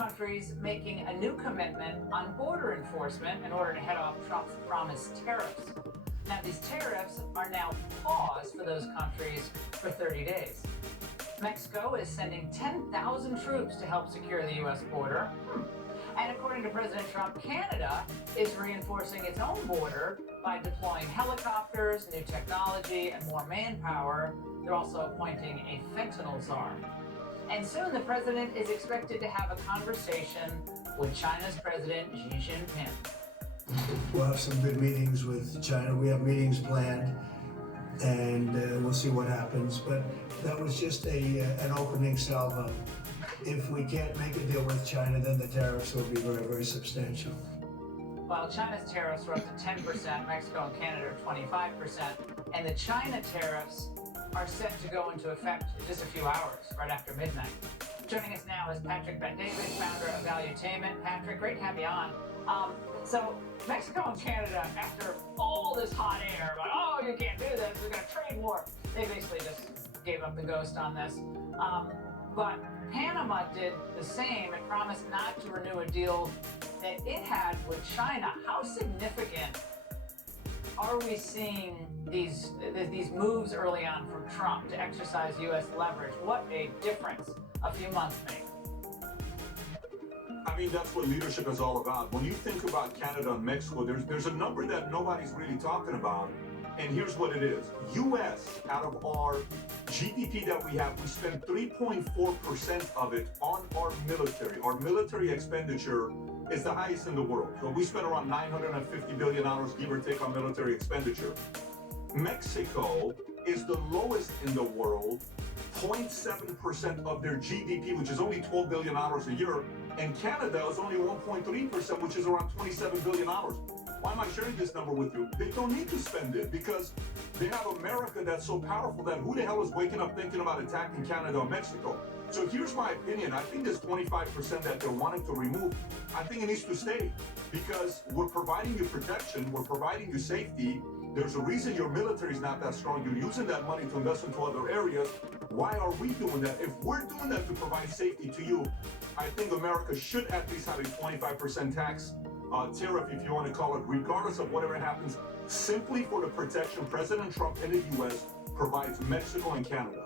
countries making a new commitment on border enforcement in order to head off Trump's promised tariffs. Now, these tariffs are now paused for those countries for 30 days. Mexico is sending 10,000 troops to help secure the U.S. border. And according to President Trump, Canada is reinforcing its own border by deploying helicopters, new technology, and more manpower. They're also appointing a fentanyl czar. And soon the president is expected to have a conversation with China's President Xi Jinping. We'll have some good meetings with China. We have meetings planned, and we'll see what happens. But that was just an opening salvo. If we can't make a deal with China, then the tariffs will be very, very substantial. Well, China's tariffs are up to 10%, Mexico and Canada are 25%, and the China tariffs are set to go into effect in just a few hours, right after midnight. Joining us now is Patrick Bet-David, founder of Valuetainment. Patrick, great to have you on. So Mexico and Canada, after all this hot air, like, oh, you can't do this, we're going to trade war, they basically just gave up the ghost on this. But Panama did the same and promised not to renew a deal that it had with China. How significant are we seeing these moves early on from Trump to exercise U.S. leverage? What a difference a few months make. I mean, that's what leadership is all about. When you think about Canada and Mexico, there's a number that nobody's really talking about. And here's what it is. U.S., out of our GDP that we have, we spend 3.4% of it on our military. Our military expenditure is the highest in the world. So we spend around $950 billion, give or take, on military expenditure. Mexico is the lowest in the world, 0.7% of their GDP, which is only $12 billion a year. And Canada is only 1.3%, which is around $27 billion. Why am I sharing this number with you? They don't need to spend it because they have America that's so powerful that who the hell is waking up thinking about attacking Canada or Mexico? So here's my opinion. I think this 25% that they're wanting to remove, I think it needs to stay because we're providing you protection, we're providing you safety. There's a reason your military is not that strong. You're using that money to invest into other areas. Why are we doing that? If we're doing that to provide safety to you, I think America should at least have a 25% tax tariff, if you want to call it, regardless of whatever happens, simply for the protection President Trump and the U.S. provides Mexico and Canada.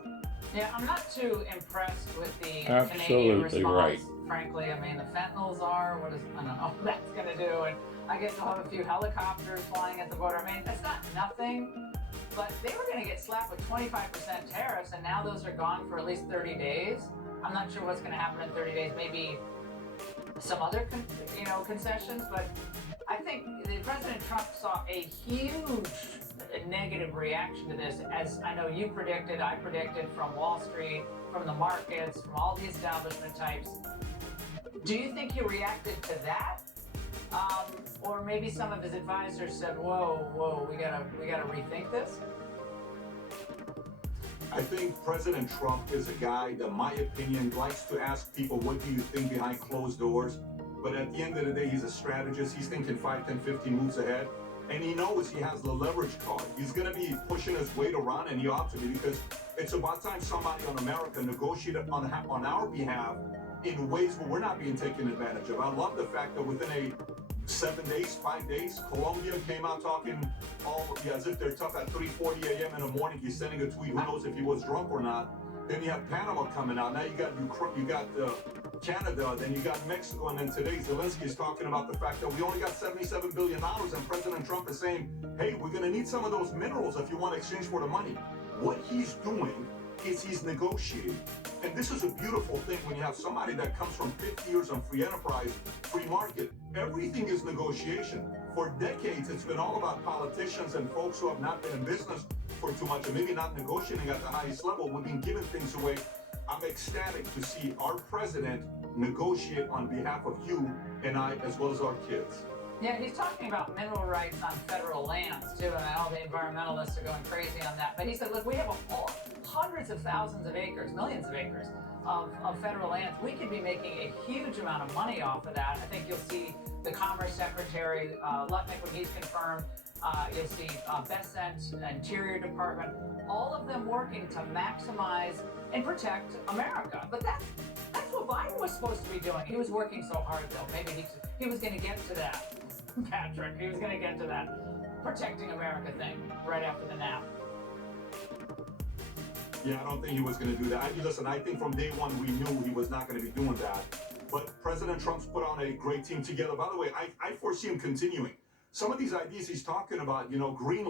Yeah, I'm not too impressed with the Canadian Absolutely response. right. Frankly, I mean, the fentanyl czar, I don't know what that's going to do. And I guess we'll have a few helicopters flying at the border. I mean, it's not nothing, but they were going to get slapped with 25% tariffs, and now those are gone for at least 30 days. I'm not sure what's going to happen in 30 days. Maybe some other concessions, but I think President Trump saw a huge negative reaction to this, as I know you predicted, I predicted, from Wall Street, from the markets, from all the establishment types. Do you think he reacted to that? Or maybe some of his advisors said, whoa, we gotta rethink this? I think President Trump is a guy that, in my opinion, likes to ask people, what do you think behind closed doors? But at the end of the day, he's a strategist. He's thinking 5, 10, 15 moves ahead. And he knows he has the leverage card. He's going to be pushing his weight around, and he ought to be, because it's about time somebody on America negotiated on our behalf in ways where we're not being taken advantage of. I love the fact that within a 7 days, 5 days, Colombia came out talking as if they're tough at 3:40 a.m. in the morning. He's sending a tweet. Who knows if he was drunk or not? Then you have Panama coming out. Now you got Canada. Then you got Mexico. And then today Zelensky is talking about the fact that we only got $77 billion. And President Trump is saying, hey, we're going to need some of those minerals if you want to exchange for the money. What he's doing is he's negotiating. And this is a beautiful thing when you have somebody that comes from 50 years on free enterprise, free market. Everything is negotiation. For decades, it's been all about politicians and folks who have not been in business for too much, and maybe not negotiating at the highest level. We've been giving things away. I'm ecstatic to see our president negotiate on behalf of you and I, as well as our kids. Yeah, he's talking about mineral rights on federal lands, too, and all the environmentalists are going crazy on that. But he said, look, we have hundreds of thousands of acres, millions of acres of federal lands. We could be making a huge amount of money off of that. I think you'll see the Commerce Secretary, Lutnick, when he's confirmed, you'll see Vance, Interior Department, all of them working to maximize and protect America. But that's what Biden was supposed to be doing. He was working so hard, though. Maybe he was going to get to that, Patrick. He was going to get to that protecting America thing right after the nap. Yeah, I don't think he was going to do that. Listen, I think from day one we knew he was not going to be doing that. But President Trump's put on a great team together. By the way, I foresee him continuing. Some of these ideas he's talking about, green